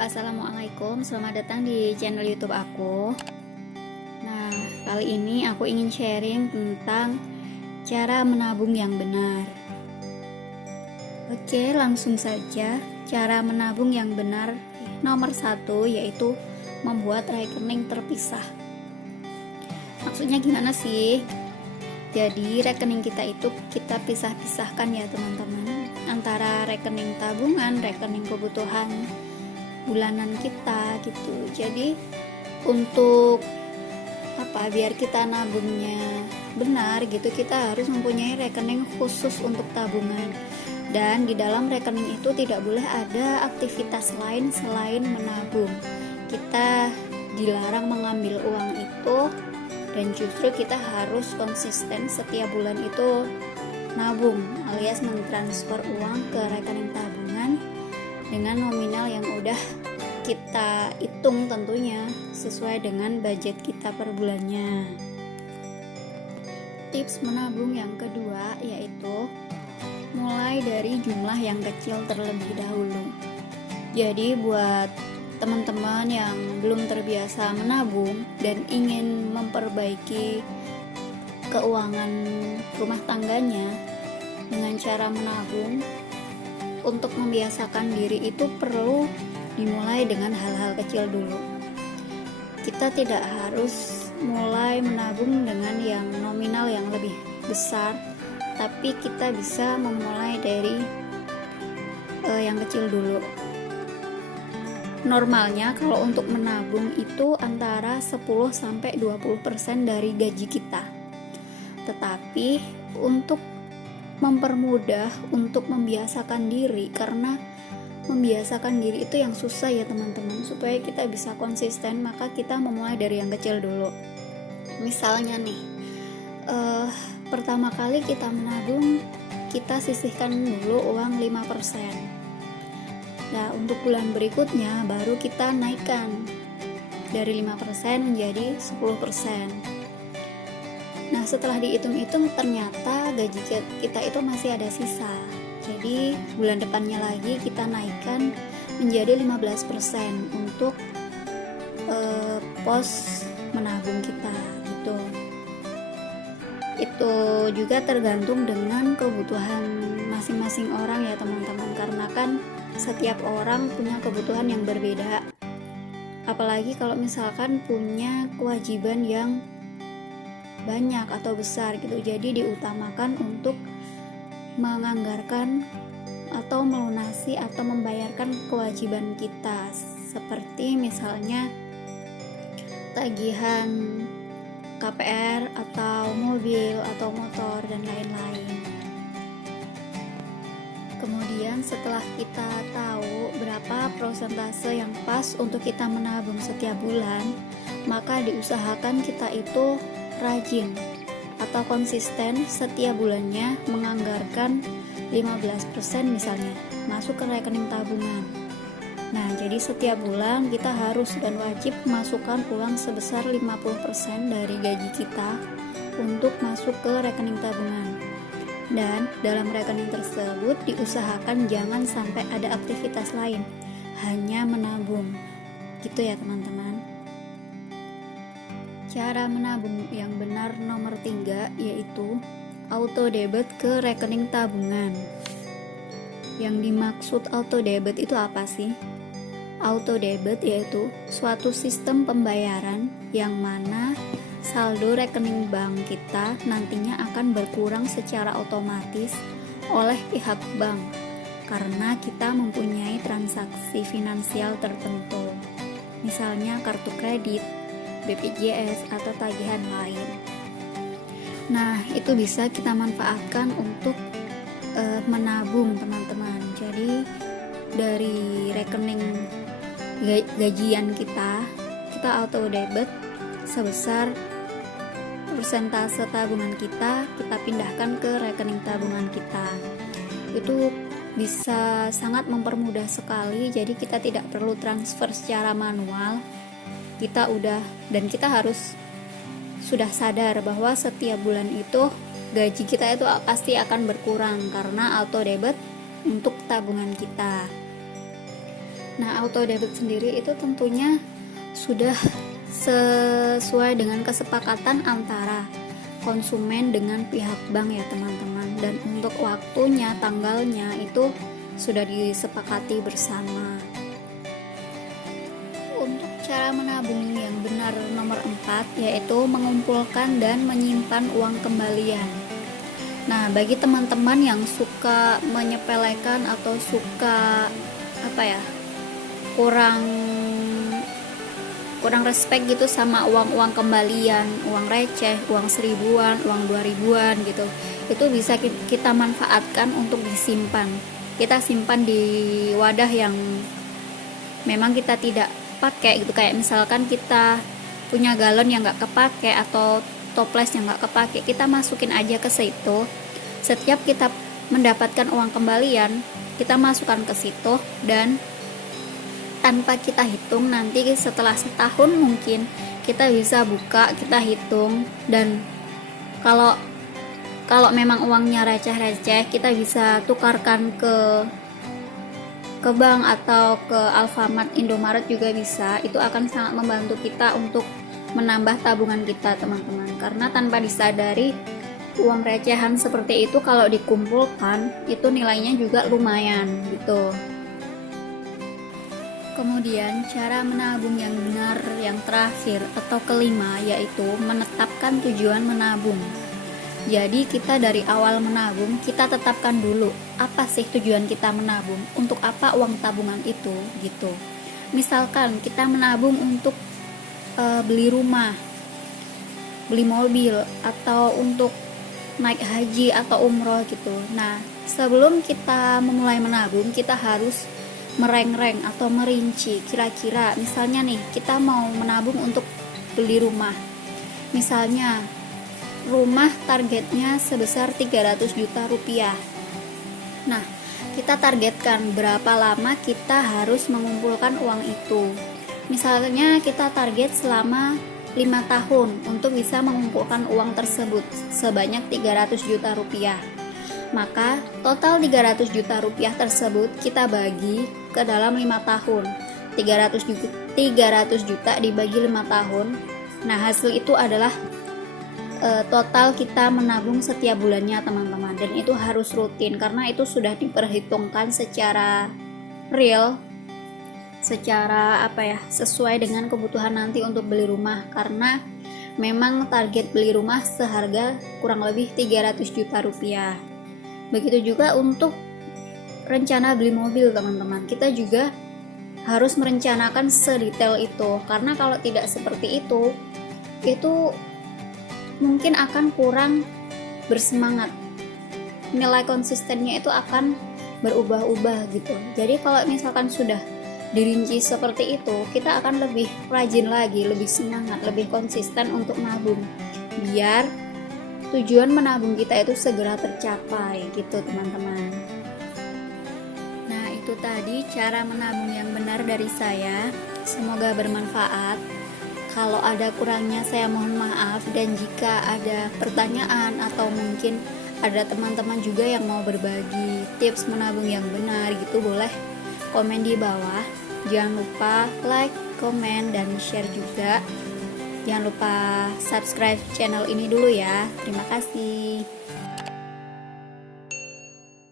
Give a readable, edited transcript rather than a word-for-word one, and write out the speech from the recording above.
Assalamualaikum. Selamat datang di channel YouTube aku. Nah, kali ini aku ingin sharing tentang cara menabung yang benar. Oke, langsung saja. Cara menabung yang benar nomor 1 yaitu membuat rekening terpisah. Maksudnya gimana sih? Jadi rekening kita itu kita pisah-pisahkan ya teman-teman, antara rekening tabungan, rekening kebutuhan bulanan kita gitu. Jadi untuk biar kita nabungnya benar gitu, kita harus mempunyai rekening khusus untuk tabungan, dan di dalam rekening itu tidak boleh ada aktivitas lain selain menabung. Kita dilarang mengambil uang itu, dan justru kita harus konsisten setiap bulan itu nabung alias mentransfer uang ke rekening tabungan dengan nominal yang udah kita hitung tentunya sesuai dengan budget kita per bulannya. Tips menabung yang kedua yaitu mulai dari jumlah yang kecil terlebih dahulu. Jadi buat teman-teman yang belum terbiasa menabung dan ingin memperbaiki keuangan rumah tangganya dengan cara menabung, untuk membiasakan diri itu perlu dimulai dengan hal-hal kecil dulu. Kita tidak harus mulai menabung dengan yang nominal yang lebih besar, tapi kita bisa memulai dari yang kecil dulu. Normalnya kalau untuk menabung itu antara 10-20% dari gaji kita. Tetapi untuk mempermudah, untuk membiasakan diri, karena membiasakan diri itu yang susah ya teman-teman, supaya kita bisa konsisten, maka kita memulai dari yang kecil dulu. Misalnya nih, pertama kali kita menabung, kita sisihkan dulu uang 5%. Nah, untuk bulan berikutnya baru kita naikkan dari 5% menjadi 10%. Nah, setelah dihitung-hitung ternyata gaji kita itu masih ada sisa. Jadi bulan depannya lagi kita naikkan menjadi 15% untuk pos menabung kita gitu. Itu juga tergantung dengan kebutuhan masing-masing orang ya teman-teman, karena kan setiap orang punya kebutuhan yang berbeda. Apalagi kalau misalkan punya kewajiban yang banyak atau besar gitu, jadi diutamakan untuk menganggarkan atau melunasi atau membayarkan kewajiban kita, seperti misalnya tagihan KPR atau mobil atau motor dan lain-lain. Kemudian setelah kita tahu berapa persentase yang pas untuk kita menabung setiap bulan, maka diusahakan kita itu rajin atau konsisten setiap bulannya menganggarkan 15% misalnya masuk ke rekening tabungan. Nah, jadi setiap bulan kita harus dan wajib masukkan uang sebesar 50% dari gaji kita untuk masuk ke rekening tabungan. Dan dalam rekening tersebut diusahakan jangan sampai ada aktivitas lain, hanya menabung. Gitu ya teman-teman. Cara menabung yang benar nomor 3 yaitu auto debit ke rekening tabungan. Yang dimaksud auto debit itu apa sih? Auto debit yaitu suatu sistem pembayaran yang mana saldo rekening bank kita nantinya akan berkurang secara otomatis oleh pihak bank karena kita mempunyai transaksi finansial tertentu, misalnya kartu kredit, BPJS atau tagihan lain. Nah, itu bisa kita manfaatkan untuk menabung teman-teman. Jadi dari rekening gajian kita auto debit sebesar persentase tabungan kita pindahkan ke rekening tabungan kita. Itu bisa sangat mempermudah sekali. Jadi kita tidak perlu transfer secara manual. Kita harus sudah sadar bahwa setiap bulan itu gaji kita itu pasti akan berkurang karena auto debit untuk tabungan kita. Nah, auto debit sendiri itu tentunya sudah sesuai dengan kesepakatan antara konsumen dengan pihak bank ya teman-teman, dan untuk waktunya, tanggalnya itu sudah disepakati bersama. Untuk cara menabung yang benar nomor 4 yaitu mengumpulkan dan menyimpan uang kembalian. Nah, bagi teman-teman yang suka menyepelekan atau suka kurang respect gitu sama uang kembalian, uang receh, uang 1000-an, uang 2000-an gitu, itu bisa kita manfaatkan untuk disimpan. Kita simpan di wadah yang memang kita tidak pakai gitu, kayak misalkan kita punya galon yang nggak kepake atau toples yang nggak kepake, kita masukin aja ke situ. Setiap kita mendapatkan uang kembalian, kita masukkan ke situ, dan tanpa kita hitung, nanti setelah setahun mungkin kita bisa buka, kita hitung, dan kalau memang uangnya receh-receh, kita bisa tukarkan ke bank atau ke Alfamart, Indomaret juga bisa. Itu akan sangat membantu kita untuk menambah tabungan kita teman-teman, karena tanpa disadari uang recehan seperti itu kalau dikumpulkan itu nilainya juga lumayan gitu. Kemudian cara menabung yang benar yang terakhir atau kelima yaitu menetapkan tujuan menabung. Jadi kita dari awal menabung, kita tetapkan dulu apa sih tujuan kita menabung, untuk apa uang tabungan itu gitu. Misalkan kita menabung untuk beli rumah, beli mobil, atau untuk naik haji atau umroh gitu. Nah, sebelum kita memulai menabung, kita harus merengreng atau merinci kira-kira, misalnya nih kita mau menabung untuk beli rumah, misalnya rumah targetnya sebesar 300 juta rupiah. Nah, kita targetkan berapa lama kita harus mengumpulkan uang itu. Misalnya kita target selama 5 tahun untuk bisa mengumpulkan uang tersebut sebanyak 300 juta rupiah. Maka total 300 juta rupiah tersebut kita bagi ke dalam 5 tahun. 300 juta dibagi 5 tahun. Nah, hasil itu adalah total kita menabung setiap bulannya teman-teman, dan itu harus rutin karena itu sudah diperhitungkan secara real, secara sesuai dengan kebutuhan nanti untuk beli rumah, karena memang target beli rumah seharga kurang lebih 300 juta rupiah. Begitu juga untuk rencana beli mobil teman-teman, kita juga harus merencanakan sedetail itu, karena kalau tidak seperti itu mungkin akan kurang bersemangat, nilai konsistennya itu akan berubah-ubah gitu. Jadi kalau misalkan sudah dirinci seperti itu, kita akan lebih rajin lagi, lebih semangat, lebih konsisten untuk nabung, biar tujuan menabung kita itu segera tercapai gitu teman-teman. Nah, itu tadi cara menabung yang benar dari saya, semoga bermanfaat. Kalau ada kurangnya saya mohon maaf, dan jika ada pertanyaan atau mungkin ada teman-teman juga yang mau berbagi tips menabung yang benar gitu, boleh komen di bawah. Jangan lupa like, komen, dan share juga. Jangan lupa subscribe channel ini dulu ya. Terima kasih.